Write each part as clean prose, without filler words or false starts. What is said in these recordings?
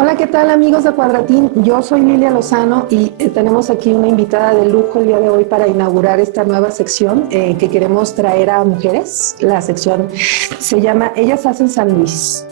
Hola, ¿qué tal amigos de Cuadratín? Yo soy Lilia Lozano y tenemos aquí una invitada de lujo el día de hoy para inaugurar esta nueva sección que queremos traer a mujeres. La sección se llama Ellas hacen San Luis.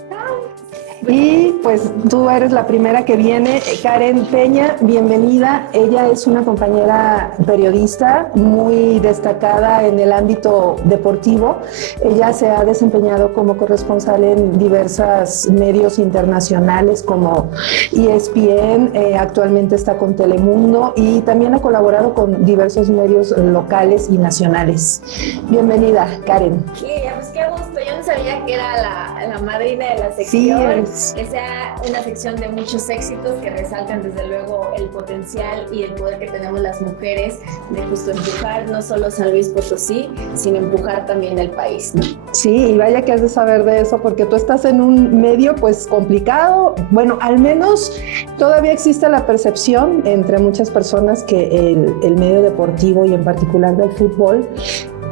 Y pues tú eres la primera que viene, Karen Peña, bienvenida. Ella es una compañera periodista muy destacada en el ámbito deportivo. Ella se ha desempeñado como corresponsal en diversos medios internacionales como ESPN, actualmente está con Telemundo y también ha colaborado con diversos medios locales y nacionales. Bienvenida, Karen. Sí, pues qué gusto. Yo no sabía que era la madrina de la sección. Sí, que sea una sección de muchos éxitos que resaltan desde luego el potencial y el poder que tenemos las mujeres de justo empujar no solo San Luis Potosí, sino empujar también el país, ¿no? Sí, y vaya que has de saber de eso, porque tú estás en un medio pues complicado. Bueno, al menos todavía existe la percepción entre muchas personas que el medio deportivo y en particular del fútbol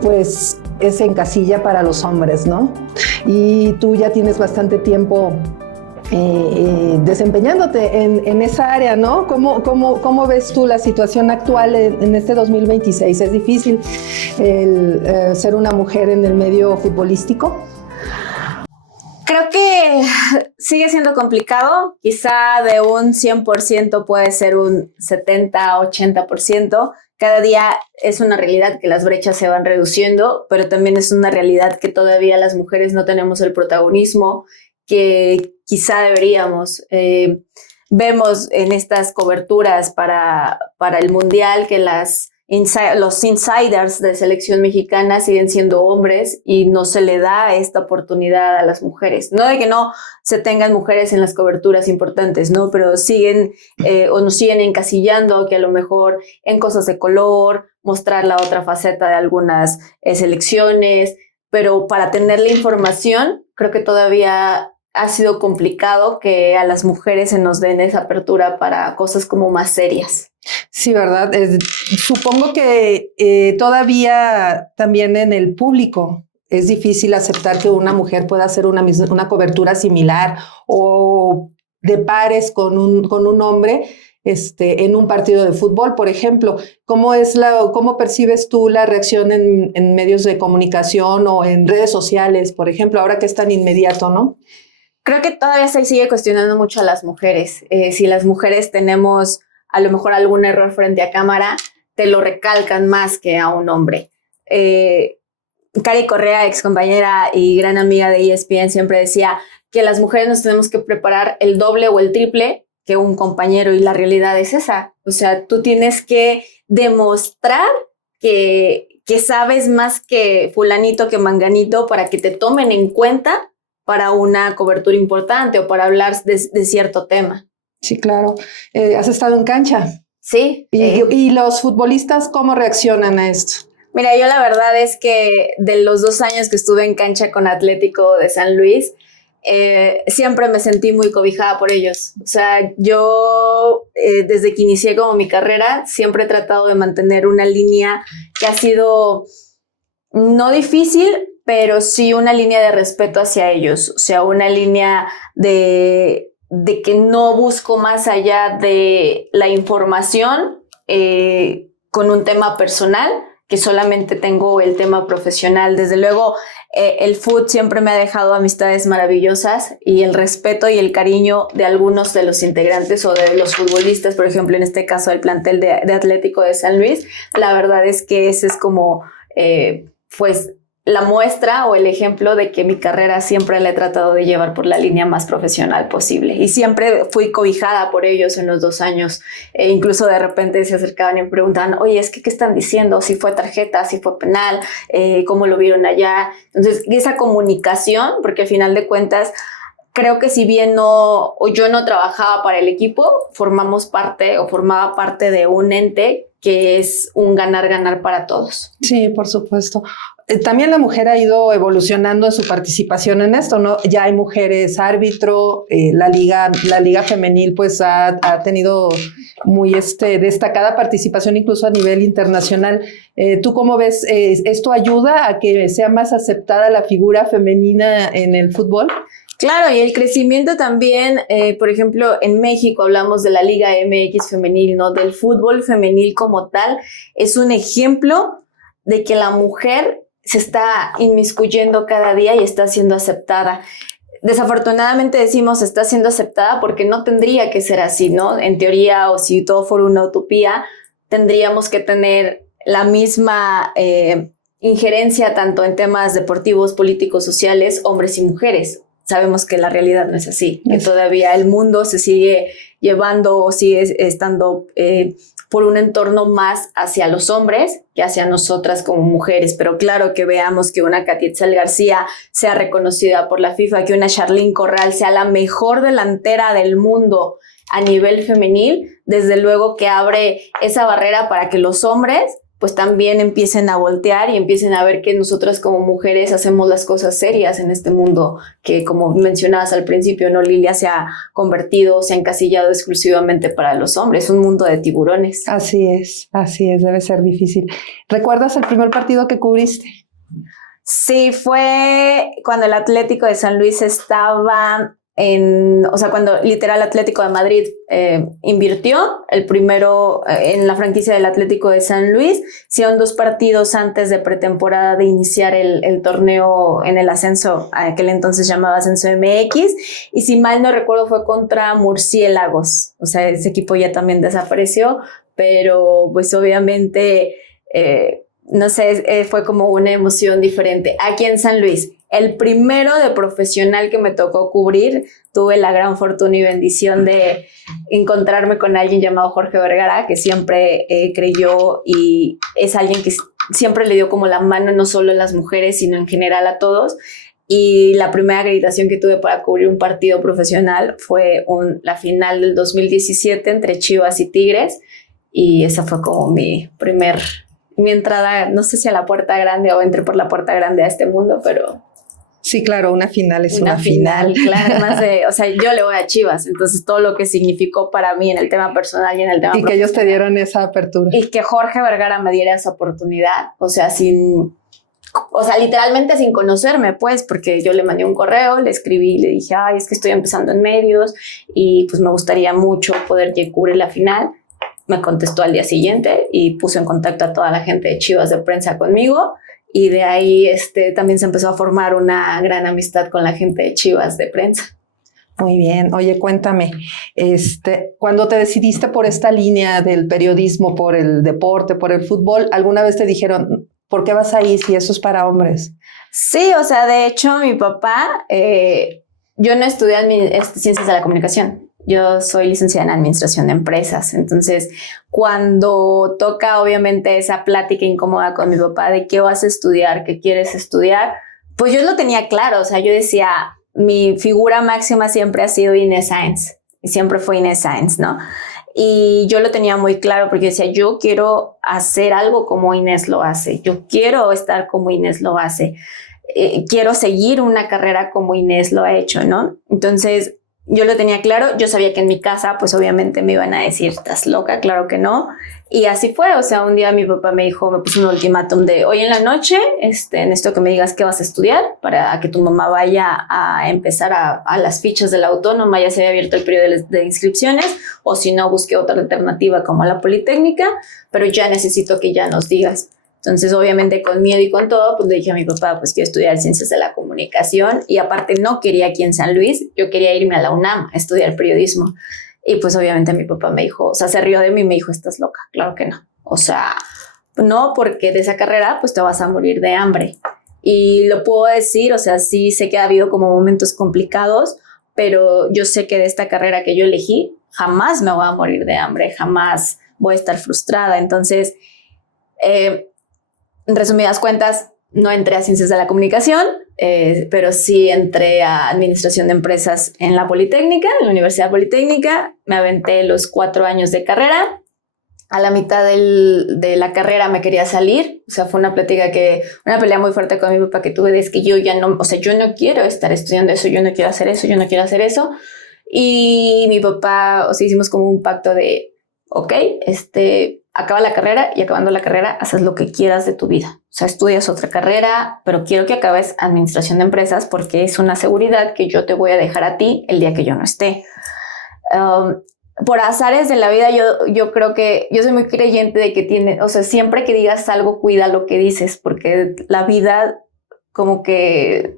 pues es en casilla para los hombres, ¿no? Y tú ya tienes bastante tiempo desempeñándote en esa área, ¿no? ¿Cómo ves tú la situación actual en este 2026? ¿Es difícil ser una mujer en el medio futbolístico? Creo que sigue siendo complicado, quizá de un 100% puede ser un 70-80%. Cada día es una realidad que las brechas se van reduciendo, pero también es una realidad que todavía las mujeres no tenemos el protagonismo que quizá deberíamos. Vemos en estas coberturas para el Mundial que los insiders de selección mexicana siguen siendo hombres y no se le da esta oportunidad a las mujeres. No de que no se tengan mujeres en las coberturas importantes, ¿no? Pero siguen o nos siguen encasillando que a lo mejor en cosas de color, mostrar la otra faceta de algunas selecciones, pero para tener la información creo que todavía ha sido complicado que a las mujeres se nos den esa apertura para cosas como más serias. Sí, ¿verdad? Supongo que todavía también en el público es difícil aceptar que una mujer pueda hacer una cobertura similar o de pares con un hombre en un partido de fútbol, por ejemplo. ¿Cómo percibes tú la reacción en medios de comunicación o en redes sociales, por ejemplo, ahora que es tan inmediato, ¿no? Creo que todavía se sigue cuestionando mucho a las mujeres. Si las mujeres tenemos a lo mejor algún error frente a cámara, te lo recalcan más que a un hombre. Cari Correa, ex compañera y gran amiga de ESPN, siempre decía que las mujeres nos tenemos que preparar el doble o el triple que un compañero, y la realidad es esa. O sea, tú tienes que demostrar que sabes más que fulanito, que manganito, para que te tomen en cuenta para una cobertura importante o para hablar de cierto tema. Sí, claro. ¿Has estado en cancha? Sí. ¿Y los futbolistas cómo reaccionan a esto? Mira, yo la verdad es que de los 2 años que estuve en cancha con Atlético de San Luis, siempre me sentí muy cobijada por ellos. O sea, yo desde que inicié como mi carrera, siempre he tratado de mantener una línea que ha sido no difícil, pero sí una línea de respeto hacia ellos. O sea, una línea de que no busco más allá de la información con un tema personal, que solamente tengo el tema profesional. Desde luego, el fútbol siempre me ha dejado amistades maravillosas y el respeto y el cariño de algunos de los integrantes o de los futbolistas, por ejemplo, en este caso el plantel de Atlético de San Luis, la verdad es que ese es como, pues, la muestra o el ejemplo de que mi carrera siempre la he tratado de llevar por la línea más profesional posible. Y siempre fui cobijada por ellos en los 2 años. Incluso de repente se acercaban y me preguntaban, oye, es que ¿qué están diciendo? Si fue tarjeta, si fue penal, ¿cómo lo vieron allá? Entonces, esa comunicación, porque al final de cuentas, creo que si bien yo no trabajaba para el equipo, formaba parte de un ente que es un ganar-ganar para todos. Sí, por supuesto. También la mujer ha ido evolucionando en su participación en esto, ¿no? Ya hay mujeres árbitro, la liga femenil pues ha tenido muy destacada participación incluso a nivel internacional. ¿Tú cómo ves? ¿Esto ayuda a que sea más aceptada la figura femenina en el fútbol? Claro, y el crecimiento también, por ejemplo, en México hablamos de la Liga MX femenil, ¿no? Del fútbol femenil como tal, es un ejemplo de que la mujer se está inmiscuyendo cada día y está siendo aceptada. Desafortunadamente decimos está siendo aceptada porque no tendría que ser así, ¿no? En teoría, o si todo fuera una utopía, tendríamos que tener la misma injerencia tanto en temas deportivos, políticos, sociales, hombres y mujeres. Sabemos que la realidad no es así, que todavía el mundo se sigue llevando o sigue estando por un entorno más hacia los hombres que hacia nosotras como mujeres. Pero claro que veamos que una Katy Itzel García sea reconocida por la FIFA, que una Charlyn Corral sea la mejor delantera del mundo a nivel femenil, desde luego que abre esa barrera para que los hombres pues también empiecen a voltear y empiecen a ver que nosotras como mujeres hacemos las cosas serias en este mundo que, como mencionabas al principio, ¿no? Lilia se ha convertido, se ha encasillado exclusivamente para los hombres, un mundo de tiburones. Así es, debe ser difícil. ¿Recuerdas el primer partido que cubriste? Sí, fue cuando el Atlético de San Luis estaba cuando literal Atlético de Madrid invirtió el primero en la franquicia del Atlético de San Luis. Hicieron 2 partidos antes de pretemporada de iniciar el torneo en el ascenso, aquel entonces llamaba Ascenso MX, y si mal no recuerdo fue contra Murciélagos. O sea, ese equipo ya también desapareció, pero pues obviamente no sé, fue como una emoción diferente. Aquí en San Luis, el primero de profesional que me tocó cubrir, tuve la gran fortuna y bendición de encontrarme con alguien llamado Jorge Vergara, que siempre creyó y es alguien que siempre le dio como la mano no solo a las mujeres, sino en general a todos. Y la primera acreditación que tuve para cubrir un partido profesional fue la final del 2017 entre Chivas y Tigres, y esa fue como mi entrada, no sé si a la puerta grande o entré por la puerta grande a este mundo, pero... Sí, claro, una final es una final. Claro, además o sea, yo le voy a Chivas, entonces todo lo que significó para mí en el tema personal y en el tema profesional. Y que ellos te dieron esa apertura. Y que Jorge Vergara me diera esa oportunidad, o sea, literalmente sin conocerme, pues, porque yo le mandé un correo, le escribí, le dije, ay, es que estoy empezando en medios y pues me gustaría mucho poder cubrir la final. Me contestó al día siguiente y puso en contacto a toda la gente de Chivas de prensa conmigo, y de ahí también se empezó a formar una gran amistad con la gente de Chivas de prensa. Muy bien. Oye, cuéntame, cuando te decidiste por esta línea del periodismo, por el deporte, por el fútbol, ¿alguna vez te dijeron, ¿por qué vas ahí si eso es para hombres? Sí, o sea, de hecho, mi papá, yo no estudié ciencias de la comunicación. Yo soy licenciada en administración de empresas, entonces cuando toca obviamente esa plática incómoda con mi papá de qué vas a estudiar, qué quieres estudiar, pues yo lo tenía claro. O sea, yo decía, mi figura máxima siempre ha sido Inés Sáenz, y siempre fue Inés Sáenz, ¿no? Y yo lo tenía muy claro porque decía, yo quiero hacer algo como Inés lo hace, yo quiero estar como Inés lo hace, quiero seguir una carrera como Inés lo ha hecho, ¿no? Entonces yo lo tenía claro. Yo sabía que en mi casa pues obviamente me iban a decir, ¿estás loca? Claro que no. Y así fue. O sea, un día mi papá me puso un ultimátum de hoy en la noche necesito que me digas qué vas a estudiar para que tu mamá vaya a empezar a las fichas de la autónoma, ya se había abierto el periodo de inscripciones, o si no, busque otra alternativa como la Politécnica, pero ya necesito que ya nos digas. Entonces, obviamente, con miedo y con todo, pues le dije a mi papá, pues quiero estudiar ciencias de la comunicación, y aparte no quería aquí en San Luis, yo quería irme a la UNAM a estudiar periodismo. Y pues obviamente mi papá me dijo, o sea, se rió de mí y me dijo, ¿estás loca? Claro que no. O sea, no, porque de esa carrera pues te vas a morir de hambre. Y lo puedo decir, o sea, sí sé que ha habido como momentos complicados, pero yo sé que de esta carrera que yo elegí, jamás me voy a morir de hambre, jamás voy a estar frustrada. Entonces, en resumidas cuentas, no entré a ciencias de la comunicación, pero sí entré a administración de empresas en la Politécnica, en la Universidad Politécnica. Me aventé los 4 años de carrera. A la mitad de la carrera me quería salir. O sea, fue una pelea muy fuerte con mi papá que tuve, es que yo ya no, o sea, yo no quiero estar estudiando eso, yo no quiero hacer eso, yo no quiero hacer eso. Y mi papá, o sea, hicimos como un pacto de ok, acaba la carrera y acabando la carrera haces lo que quieras de tu vida. O sea, estudias otra carrera, pero quiero que acabes administración de empresas porque es una seguridad que yo te voy a dejar a ti el día que yo no esté. Por azares de la vida, yo creo que yo soy muy creyente de que siempre que digas algo, cuida lo que dices, porque la vida como que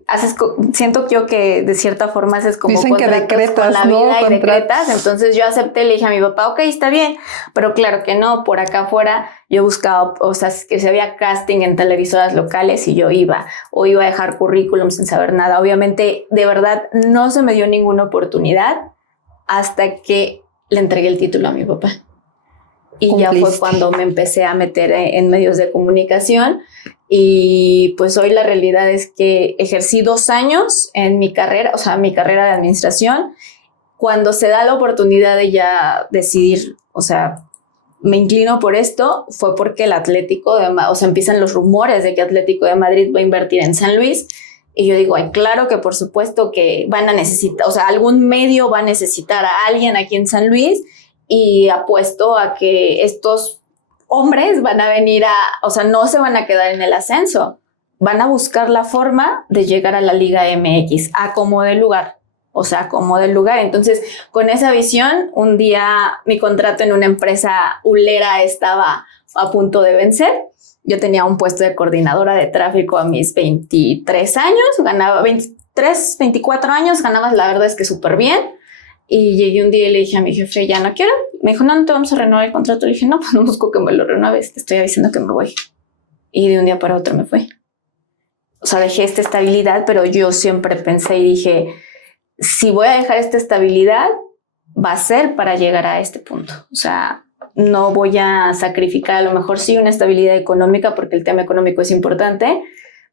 siento yo que de cierta forma haces como dicen que decretas, con la vida y decretas. Entonces yo acepté, le dije a mi papá, ok, está bien, pero claro que no, por acá afuera yo buscaba, o sea, que si había casting en televisoras locales y yo iba a dejar currículum sin saber nada. Obviamente, de verdad, no se me dio ninguna oportunidad hasta que le entregué el título a mi papá. Y Cumpliste. ya fue cuando me empecé a meter en medios de comunicación. Y pues hoy la realidad es que ejercí 2 años en mi carrera, o sea, mi carrera de administración. Cuando se da la oportunidad de ya decidir, o sea, me inclino por esto, fue porque el Atlético de Madrid, o sea, empiezan los rumores de que Atlético de Madrid va a invertir en San Luis. Y yo digo, ay, claro que por supuesto que van a necesitar, o sea, algún medio va a necesitar a alguien aquí en San Luis, y apuesto a que estos hombres van a venir o sea, no se van a quedar en el ascenso, van a buscar la forma de llegar a la Liga MX, a como de lugar, o sea, como del lugar. Entonces, con esa visión, un día mi contrato en una empresa hulera estaba a punto de vencer. Yo tenía un puesto de coordinadora de tráfico a mis 23 años, ganaba 23, 24 años, ganaba, la verdad es que súper bien. Y llegué un día y le dije a mi jefe, ya no quiero. Me dijo, no te vamos a renovar el contrato. Le dije, no, pues no busco que me lo renueves, te estoy avisando que me voy. Y de un día para otro me fui. O sea, dejé esta estabilidad, pero yo siempre pensé y dije, si voy a dejar esta estabilidad, va a ser para llegar a este punto. O sea, no voy a sacrificar, a lo mejor sí una estabilidad económica, porque el tema económico es importante,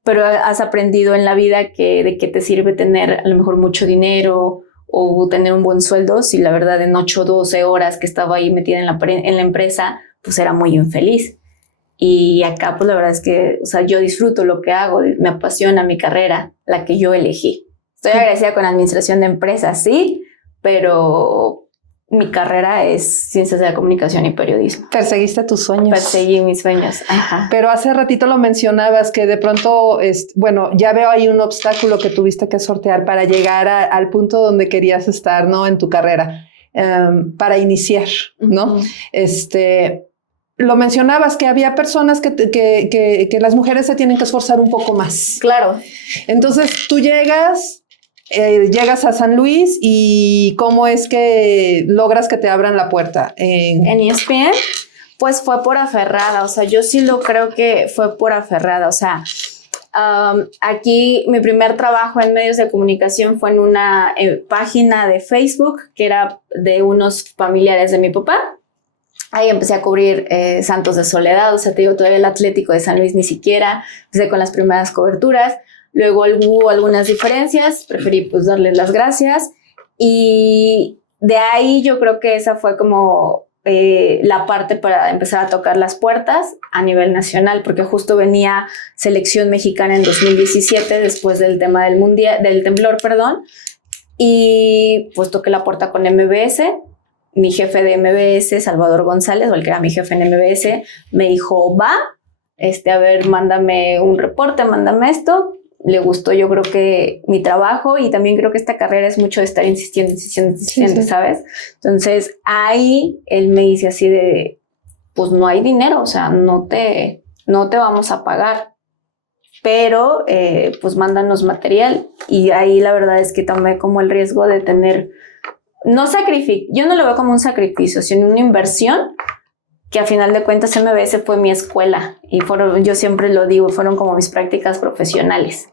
pero has aprendido en la vida de qué te sirve tener a lo mejor mucho dinero o tener un buen sueldo si la verdad en 8 o 12 horas que estaba ahí metida en la empresa, pues era muy infeliz. Y acá pues la verdad es que, o sea, yo disfruto lo que hago, me apasiona mi carrera, la que yo elegí. Estoy agradecida con administración de empresas, sí, pero mi carrera es ciencias de la comunicación y periodismo. Perseguiste tus sueños. Perseguí mis sueños. Ajá. Pero hace ratito lo mencionabas que de pronto, bueno, ya veo ahí un obstáculo que tuviste que sortear para llegar al punto donde querías estar, ¿no? En tu carrera, para iniciar, ¿no? Uh-huh. Lo mencionabas que había personas que las mujeres se tienen que esforzar un poco más. Claro. Entonces tú llegas a San Luis y ¿cómo es que logras que te abran la puerta? En ESPN, pues fue por aferrada, o sea, yo sí lo creo que fue por aferrada, o sea, aquí mi primer trabajo en medios de comunicación fue en una página de Facebook que era de unos familiares de mi papá. Ahí empecé a cubrir Santos de Soledad, o sea, te digo, todavía el Atlético de San Luis ni siquiera, empecé con las primeras coberturas. Luego hubo algunas diferencias, preferí pues darles las gracias y de ahí yo creo que esa fue como la parte para empezar a tocar las puertas a nivel nacional, porque justo venía selección mexicana en 2017 después del tema del temblor, y pues toqué la puerta con MBS. Mi jefe de MBS, Salvador González, o el que era mi jefe en MBS, me dijo, va, a ver, mándame un reporte, mándame esto. Le gustó, yo creo que mi trabajo, y también creo que esta carrera es mucho de estar insistiendo, sí. ¿Sabes? Entonces ahí él me dice así de, pues no hay dinero, o sea, no te vamos a pagar, pero pues mándanos material. Y ahí la verdad es que tomé como el riesgo de tener, yo no lo veo como un sacrificio, sino una inversión, que a final de cuentas MBS fue mi escuela y yo siempre lo digo, fueron como mis prácticas profesionales,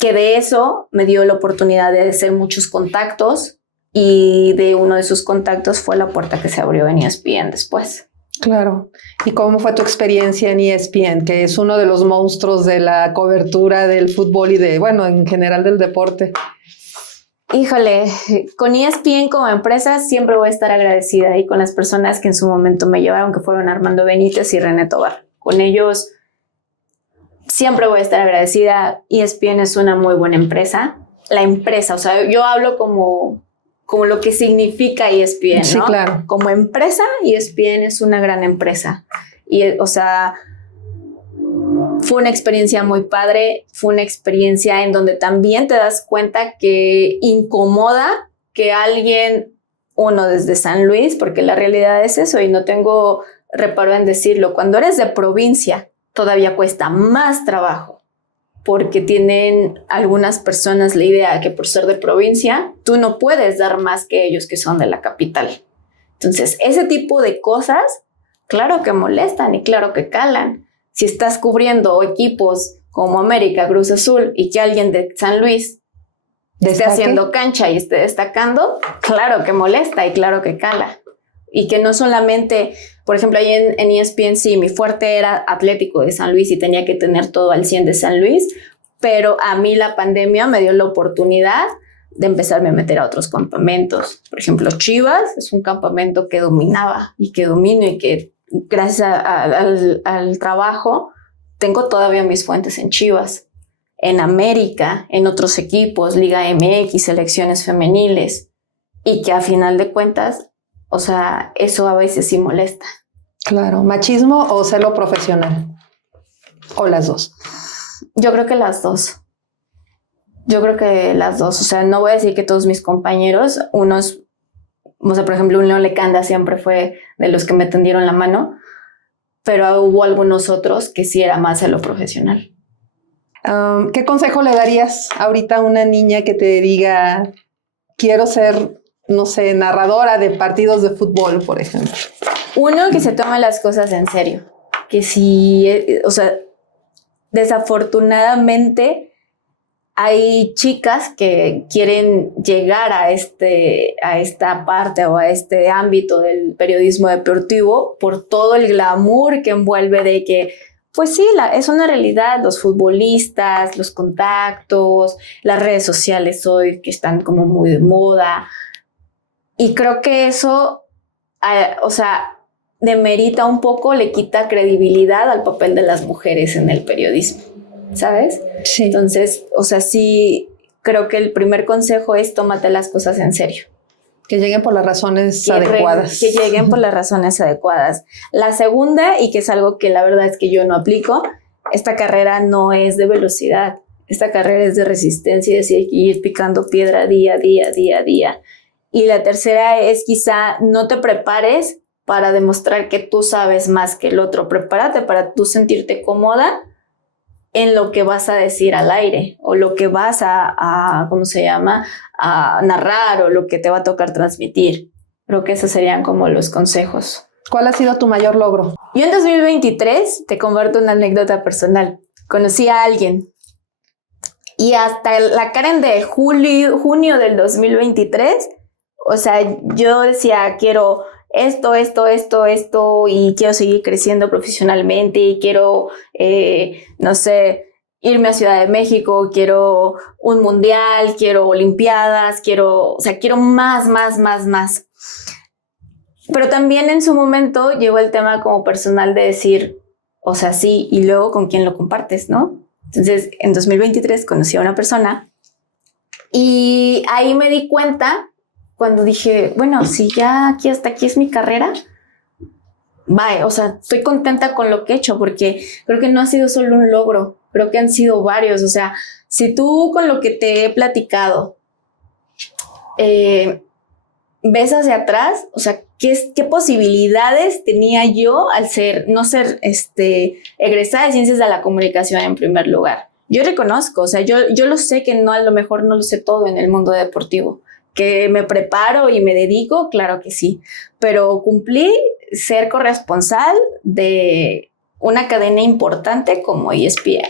que de eso me dio la oportunidad de hacer muchos contactos, y de uno de esos contactos fue la puerta que se abrió en ESPN después. Claro. ¿Y cómo fue tu experiencia en ESPN, que es uno de los monstruos de la cobertura del fútbol y en general del deporte? Híjole, con ESPN como empresa siempre voy a estar agradecida, y con las personas que en su momento me llevaron, que fueron Armando Benítez y René Tobar. Con ellos siempre voy a estar agradecida. ESPN es una muy buena empresa. La empresa, o sea, yo hablo como como lo que significa ESPN, ¿no? Sí, claro. Como empresa, ESPN es una gran empresa. Y, o sea, fue una experiencia muy padre, fue una experiencia en donde también te das cuenta que incomoda que alguien, uno desde San Luis, porque la realidad es eso y no tengo reparo en decirlo, cuando eres de provincia todavía cuesta más trabajo porque tienen algunas personas la idea que por ser de provincia tú no puedes dar más que ellos que son de la capital. Entonces, ese tipo de cosas, claro que molestan y claro que calan. Si estás cubriendo equipos como América, Cruz Azul y que alguien de San Luis esté haciendo cancha y esté destacando, claro que molesta y claro que cala. Y que no solamente, por ejemplo, ahí en ESPN sí, mi fuerte era Atlético de San Luis y tenía que tener todo al 100 de San Luis, pero a mí la pandemia me dio la oportunidad de empezarme a meter a otros campamentos. Por ejemplo, Chivas es un campamento que dominaba y que domino y que gracias al trabajo tengo todavía mis fuentes en Chivas, en América, en otros equipos, Liga MX, selecciones femeniles, y que a final de cuentas, o sea, eso a veces sí molesta. Claro, ¿machismo o celo profesional? ¿O las dos? Yo creo que las dos. O sea, no voy a decir que todos mis compañeros, unos, o sea, por ejemplo, un León Lecanda siempre fue de los que me tendieron la mano, pero hubo algunos otros que sí era más celo profesional. ¿Qué consejo le darías ahorita a una niña que te diga, quiero ser, no sé, narradora de partidos de fútbol, por ejemplo? Uno, que se tome las cosas en serio. Que si, o sea, desafortunadamente hay chicas que quieren llegar a esta parte o a este ámbito del periodismo deportivo por todo el glamour que envuelve de que, pues sí, es una realidad, los futbolistas, los contactos, las redes sociales hoy que están como muy de moda. Y creo que eso, o sea, demerita un poco, le quita credibilidad al papel de las mujeres en el periodismo, ¿sabes? Sí. Entonces, o sea, sí, creo que el primer consejo es tómate las cosas en serio. Que lleguen por las razones adecuadas. Que lleguen por las razones adecuadas. La segunda, y que es algo que la verdad es que yo no aplico, esta carrera no es de velocidad. Esta carrera es de resistencia, es ir picando piedra día a día. Y la tercera es quizá no te prepares para demostrar que tú sabes más que el otro. Prepárate para tú sentirte cómoda en lo que vas a decir al aire o lo que vas a ¿cómo se llama? A narrar o lo que te va a tocar transmitir. Creo que esos serían como los consejos. ¿Cuál ha sido tu mayor logro? Yo en 2023, te comparto una anécdota personal. Conocí a alguien y hasta la Karen de junio del 2023, o sea, yo decía, quiero esto, y quiero seguir creciendo profesionalmente y quiero, no sé, irme a Ciudad de México, quiero un mundial, quiero olimpiadas, quiero más. Pero también en su momento llegó el tema como personal de decir, o sea, sí, y luego con quién lo compartes, ¿no? Entonces, en 2023 conocí a una persona y ahí me di cuenta cuando dije, bueno, si ya hasta aquí es mi carrera, bye, o sea, estoy contenta con lo que he hecho porque creo que no ha sido solo un logro, creo que han sido varios. O sea, si tú con lo que te he platicado ves hacia atrás, o sea, ¿qué posibilidades tenía yo al no ser egresada de Ciencias de la Comunicación en primer lugar? Yo reconozco, o sea, yo lo sé que no, a lo mejor no lo sé todo en el mundo deportivo. ¿Que me preparo y me dedico? Claro que sí, pero cumplí ser corresponsal de una cadena importante como ESPN,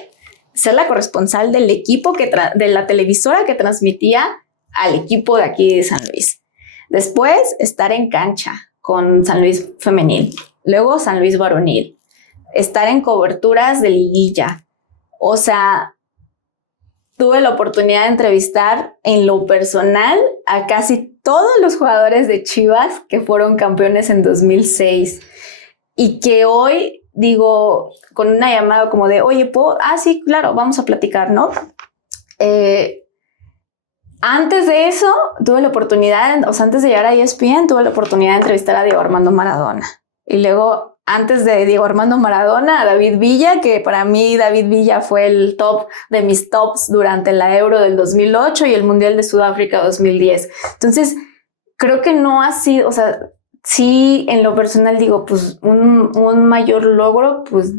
ser la corresponsal del equipo de la televisora que transmitía al equipo de aquí de San Luis. Después, estar en cancha con San Luis femenil, luego San Luis varonil, estar en coberturas de liguilla. O sea, tuve la oportunidad de entrevistar en lo personal a casi todos los jugadores de Chivas que fueron campeones en 2006 y que hoy digo con una llamada como de, oye, sí, claro, vamos a platicar, ¿no? Antes de eso, tuve la oportunidad, o sea, antes de llegar a ESPN, tuve la oportunidad de entrevistar a Diego Armando Maradona. Y luego, antes de Diego Armando Maradona, a David Villa, que para mí David Villa fue el top de mis tops durante la Euro del 2008 y el Mundial de Sudáfrica 2010. Entonces, creo que no ha sido, o sea, sí, en lo personal digo, pues un mayor logro, pues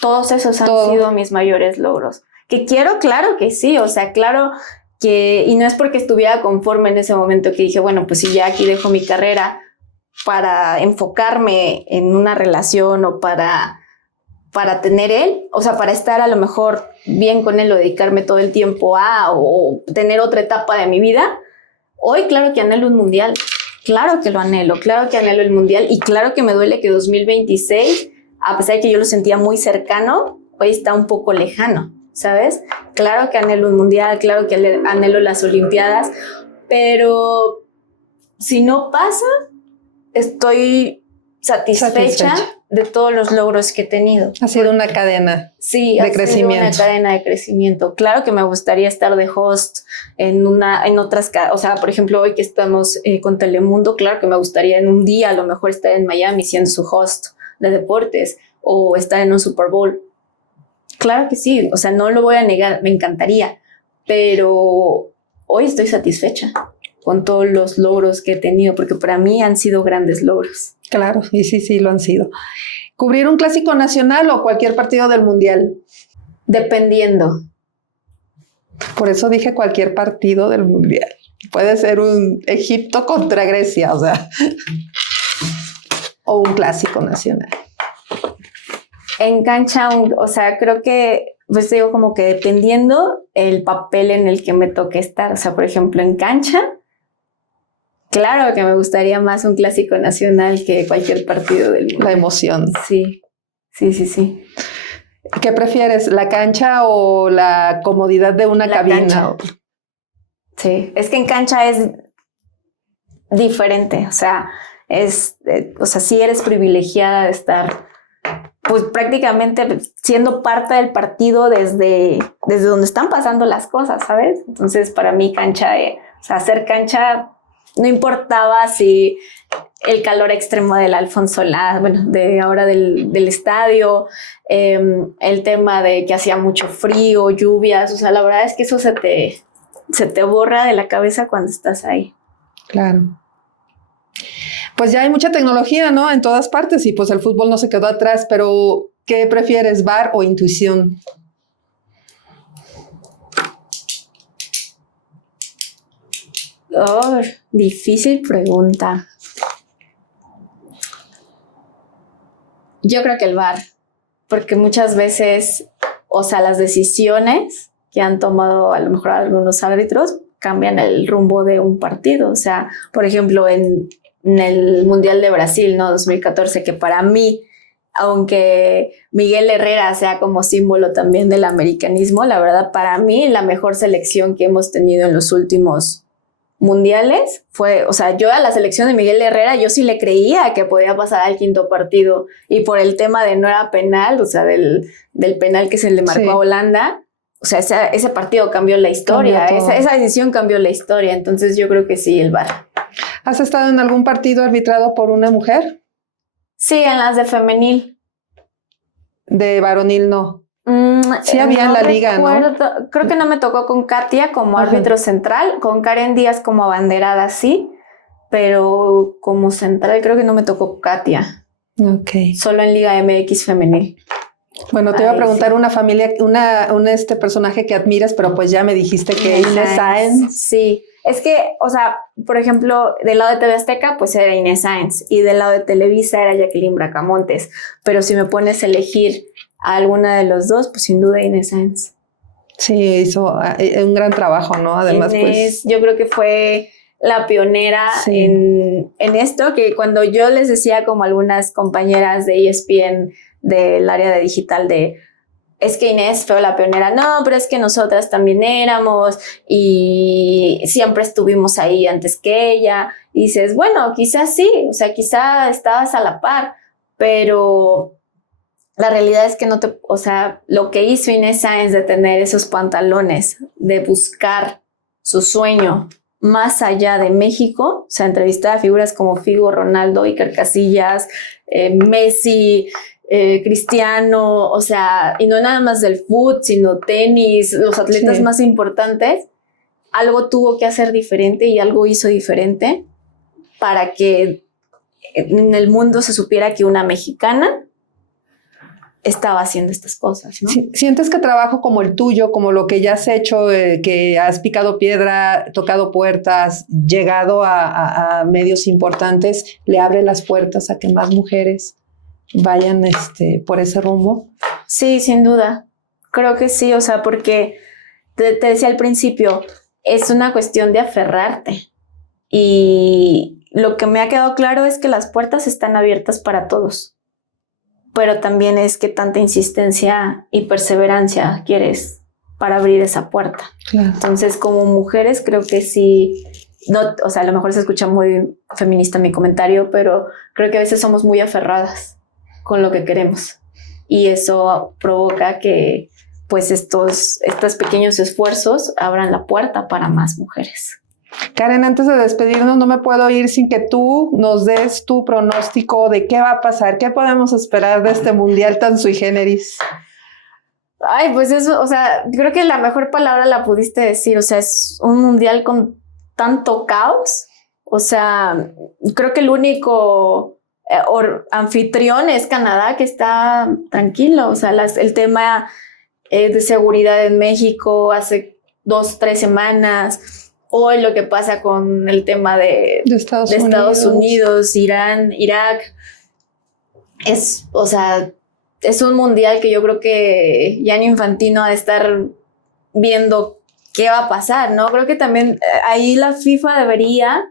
todos esos han sido mis mayores logros. Que quiero, claro que sí, o sea, claro que, y no es porque estuviera conforme en ese momento que dije, bueno, pues si ya aquí dejo mi carrera para enfocarme en una relación o para tener él, o sea, para estar a lo mejor bien con él o dedicarme todo el tiempo o tener otra etapa de mi vida. Hoy, claro que anhelo un mundial, claro que lo anhelo, claro que anhelo el mundial y claro que me duele que 2026, a pesar de que yo lo sentía muy cercano, hoy está un poco lejano, ¿sabes? Claro que anhelo un mundial, claro que anhelo las Olimpiadas, pero si no pasa, estoy satisfecha de todos los logros que he tenido. Ha sido una cadena de crecimiento. Una cadena de crecimiento. Claro que me gustaría estar de host en otras, o sea, por ejemplo, hoy que estamos con Telemundo, claro que me gustaría en un día a lo mejor estar en Miami siendo su host de deportes o estar en un Super Bowl. Claro que sí, o sea, no lo voy a negar, me encantaría, pero hoy estoy satisfecha con todos los logros que he tenido, porque para mí han sido grandes logros. Claro, y sí, lo han sido. ¿Cubrir un clásico nacional o cualquier partido del mundial? Dependiendo. Por eso dije cualquier partido del mundial. Puede ser un Egipto contra Grecia, o sea, o un clásico nacional. En cancha, o sea, creo que, pues digo, como que dependiendo el papel en el que me toque estar. O sea, por ejemplo, en cancha, claro que me gustaría más un clásico nacional que cualquier partido del mundo. La emoción. Sí. ¿Qué prefieres, la cancha o la comodidad de una cabina? Cancha. Sí, es que en cancha es diferente. O sea, sí eres privilegiada de estar, pues prácticamente siendo parte del partido desde donde están pasando las cosas, ¿sabes? Entonces, para mí cancha, o sea, hacer cancha no importaba si el calor extremo del Alfonso Lastras, bueno, de ahora del estadio, el tema de que hacía mucho frío, lluvias, o sea, la verdad es que eso se te borra de la cabeza cuando estás ahí. Claro. Pues ya hay mucha tecnología, ¿no? En todas partes y pues el fútbol no se quedó atrás, pero ¿qué prefieres, VAR o intuición? Oh, difícil pregunta. Yo creo que el VAR, porque muchas veces, o sea, las decisiones que han tomado a lo mejor algunos árbitros cambian el rumbo de un partido. O sea, por ejemplo, en el Mundial de Brasil, ¿no? 2014, que para mí, aunque Miguel Herrera sea como símbolo también del americanismo, la verdad, para mí, la mejor selección que hemos tenido en los últimos mundiales fue, o sea, yo a la selección de Miguel Herrera, yo sí le creía que podía pasar al quinto partido, y por el tema de no era penal, o sea, del penal que se le marcó a Holanda, o sea, ese partido cambió la historia, esa decisión cambió la historia, entonces yo creo que sí, el VAR. ¿Has estado en algún partido arbitrado por una mujer? Sí, en las de femenil. De varonil no. Sí había en la liga, ¿no? Creo que no me tocó con Katia como árbitro central, con Karen Díaz como abanderada, sí, pero como central creo que no me tocó Katia. Ok. Solo en Liga MX femenil. Bueno, te iba a preguntar una familia, un personaje que admiras, pero pues ya me dijiste que Inés Sáenz. Sí, es que, o sea, por ejemplo, del lado de TV Azteca, pues era Inés Sáenz, y del lado de Televisa era Jacqueline Bracamontes, pero si me pones a elegir a alguna de los dos, pues sin duda Inés Sáenz. Sí, hizo un gran trabajo, ¿no? Además, Inés, pues yo creo que fue la pionera en esto, que cuando yo les decía como algunas compañeras de ESPN del área de digital es que Inés fue la pionera, no, pero es que nosotras también éramos y siempre estuvimos ahí antes que ella, y dices, bueno, quizás sí, o sea, quizás estabas a la par, pero la realidad es que o sea, lo que hizo Inés Sáenz de tener esos pantalones, de buscar su sueño más allá de México, o sea, entrevistar a figuras como Figo, Ronaldo, Iker Casillas, Messi, Cristiano, o sea, y no nada más del fútbol, sino tenis, los atletas más importantes, algo tuvo que hacer diferente y algo hizo diferente para que en el mundo se supiera que una mexicana estaba haciendo estas cosas, ¿no? ¿Sientes que trabajo como el tuyo, como lo que ya has hecho, que has picado piedra, tocado puertas, llegado a medios importantes, le abre las puertas a que más mujeres vayan por ese rumbo? Sí, sin duda. Creo que sí, o sea, porque te decía al principio, es una cuestión de aferrarte. Y lo que me ha quedado claro es que las puertas están abiertas para todos. Pero también es que tanta insistencia y perseverancia quieres para abrir esa puerta. Claro. Entonces, como mujeres, creo que sí, no, o sea, a lo mejor se escucha muy feminista mi comentario, pero creo que a veces somos muy aferradas con lo que queremos. Y eso provoca que, pues, estos pequeños esfuerzos abran la puerta para más mujeres. Karen, antes de despedirnos, no me puedo ir sin que tú nos des tu pronóstico de qué va a pasar, qué podemos esperar de este mundial tan sui generis. Ay, pues eso, o sea, creo que la mejor palabra la pudiste decir, o sea, es un mundial con tanto caos, o sea, creo que el único anfitrión es Canadá, que está tranquilo, o sea, el tema de seguridad en México hace 2-3 semanas. Hoy lo que pasa con el tema de Estados Unidos, Irán, Irak, o sea, es un mundial que yo creo que Gianni Infantino ha de estar viendo qué va a pasar, ¿no? Creo que también ahí la FIFA debería,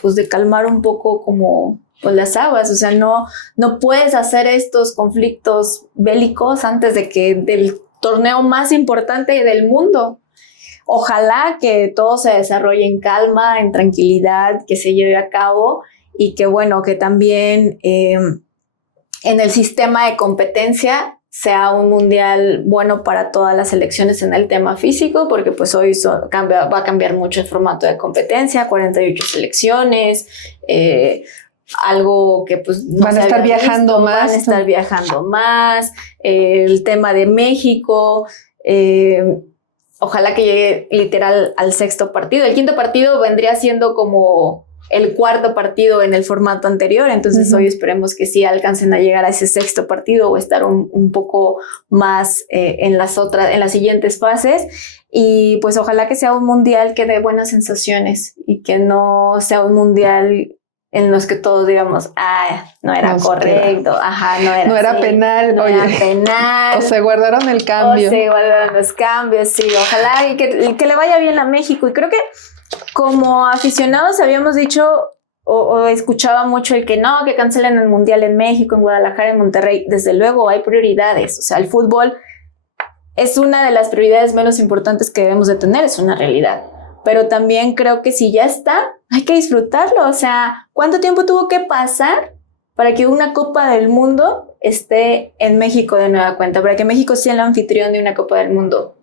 pues, de calmar un poco como pues, las aguas, o sea, no puedes hacer estos conflictos bélicos antes de que del torneo más importante del mundo. Ojalá que todo se desarrolle en calma, en tranquilidad, que se lleve a cabo y que, bueno, que también en el sistema de competencia sea un mundial bueno para todas las selecciones en el tema físico, porque pues hoy va a cambiar mucho el formato de competencia, 48 selecciones, algo que pues no van a estar viajando más. Van a estar viajando más, el tema de México, ojalá que llegue literal al 6º partido. El 5º partido vendría siendo como el 4º partido en el formato anterior. Entonces hoy esperemos que sí alcancen a llegar a ese 6º partido o estar un poco más en las siguientes fases. Y pues ojalá que sea un mundial que dé buenas sensaciones y que no sea un mundial en los que todos digamos, no era correcto, no era penal, o se guardaron el cambio. O se guardaron los cambios, sí, ojalá y que le vaya bien a México. Y creo que como aficionados habíamos dicho o escuchaba mucho el que cancelen el mundial en México, en Guadalajara, en Monterrey. Desde luego hay prioridades, o sea, el fútbol es una de las prioridades menos importantes que debemos de tener, es una realidad. Pero también creo que si ya está, hay que disfrutarlo. O sea, ¿cuánto tiempo tuvo que pasar para que una Copa del Mundo esté en México de nueva cuenta? Para que México sea el anfitrión de una Copa del Mundo.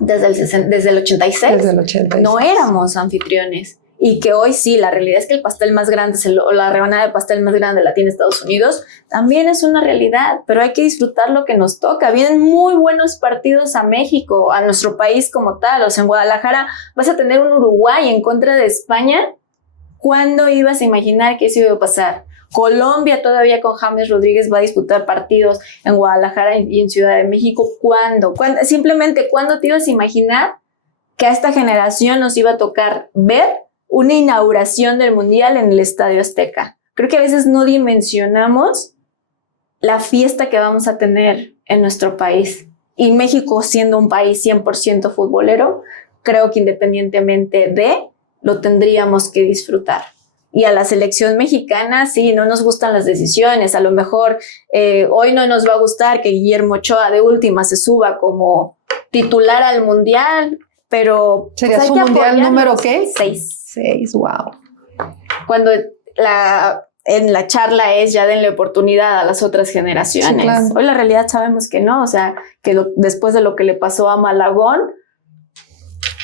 Desde el 86. Desde el 86. No éramos anfitriones. Y que hoy sí, la realidad es que el pastel más grande, la rebanada de pastel más grande la tiene Estados Unidos, también es una realidad, pero hay que disfrutar lo que nos toca. Vienen muy buenos partidos a México, a nuestro país como tal. O sea, en Guadalajara vas a tener un Uruguay en contra de España. ¿Cuándo ibas a imaginar que eso iba a pasar? Colombia todavía con James Rodríguez va a disputar partidos en Guadalajara y en Ciudad de México. ¿Cuándo? Simplemente, ¿cuándo te ibas a imaginar que a esta generación nos iba a tocar ver una inauguración del Mundial en el Estadio Azteca? Creo que a veces no dimensionamos la fiesta que vamos a tener en nuestro país. Y México, siendo un país 100% futbolero, creo que independientemente lo tendríamos que disfrutar. Y a la selección mexicana, sí, no nos gustan las decisiones. A lo mejor hoy no nos va a gustar que Guillermo Ochoa de última se suba como titular al Mundial, pero... ¿Sería pues, su Mundial número qué? 6, wow. Cuando en la charla ya denle oportunidad a las otras generaciones. Sí, claro. Hoy la realidad sabemos que no, o sea, que después de lo que le pasó a Malagón,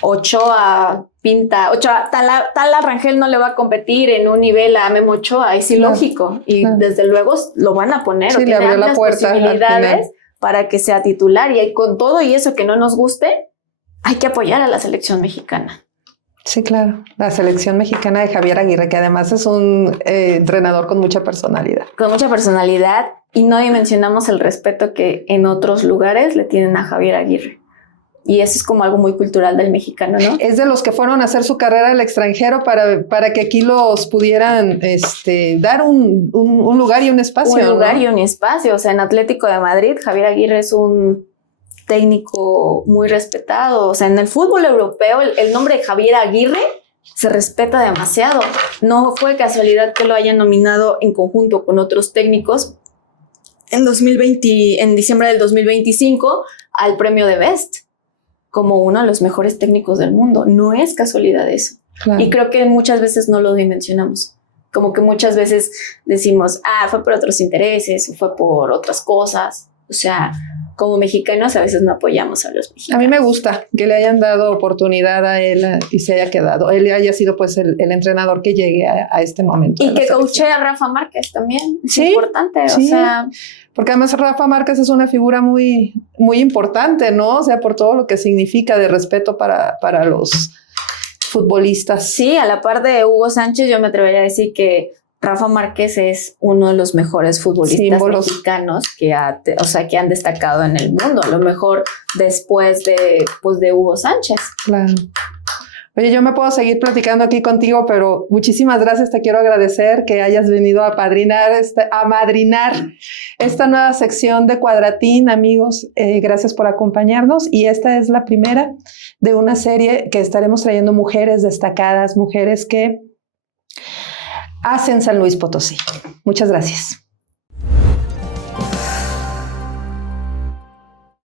Ochoa pinta, Tala Rangel no le va a competir en un nivel a Memo Ochoa, es ilógico. Y desde luego lo van a poner, sí, o tiene le abrió la amplias puerta posibilidades para que sea titular. Y con todo y eso que no nos guste, hay que apoyar a la selección mexicana. Sí, claro. La selección mexicana de Javier Aguirre, que además es un entrenador con mucha personalidad. Con mucha personalidad, y no dimensionamos el respeto que en otros lugares le tienen a Javier Aguirre. Y eso es como algo muy cultural del mexicano, ¿no? Es de los que fueron a hacer su carrera al extranjero para que aquí los pudieran dar un lugar y un espacio. Un lugar, ¿no? Y un espacio. O sea, en Atlético de Madrid, Javier Aguirre es un técnico muy respetado. O sea, en el fútbol europeo, el nombre de Javier Aguirre se respeta demasiado. No fue casualidad que lo hayan nominado en conjunto con otros técnicos en diciembre del 2025 al premio de Best, como uno de los mejores técnicos del mundo. No es casualidad eso. Claro. Y creo que muchas veces no lo dimensionamos. Como que muchas veces decimos, fue por otros intereses, o fue por otras cosas. O sea, como mexicanos a veces no apoyamos a los mexicanos. A mí me gusta que le hayan dado oportunidad a él y se haya quedado. Él haya sido pues el entrenador que llegue a este momento. Y que coachee a Rafa Márquez también. Es importante. Sí. O sea, porque además Rafa Márquez es una figura muy, muy importante, ¿no? O sea, por todo lo que significa de respeto para los futbolistas. Sí, a la par de Hugo Sánchez, yo me atrevería a decir que Rafa Márquez es uno de los mejores futbolistas mexicanos que han destacado en el mundo, a lo mejor después de Hugo Sánchez. Claro. Oye, yo me puedo seguir platicando aquí contigo, pero muchísimas gracias. Te quiero agradecer que hayas venido a amadrinar esta nueva sección de Cuadratín, amigos. Gracias por acompañarnos. Y esta es la primera de una serie que estaremos trayendo mujeres destacadas, mujeres que hacen San Luis Potosí. Muchas gracias.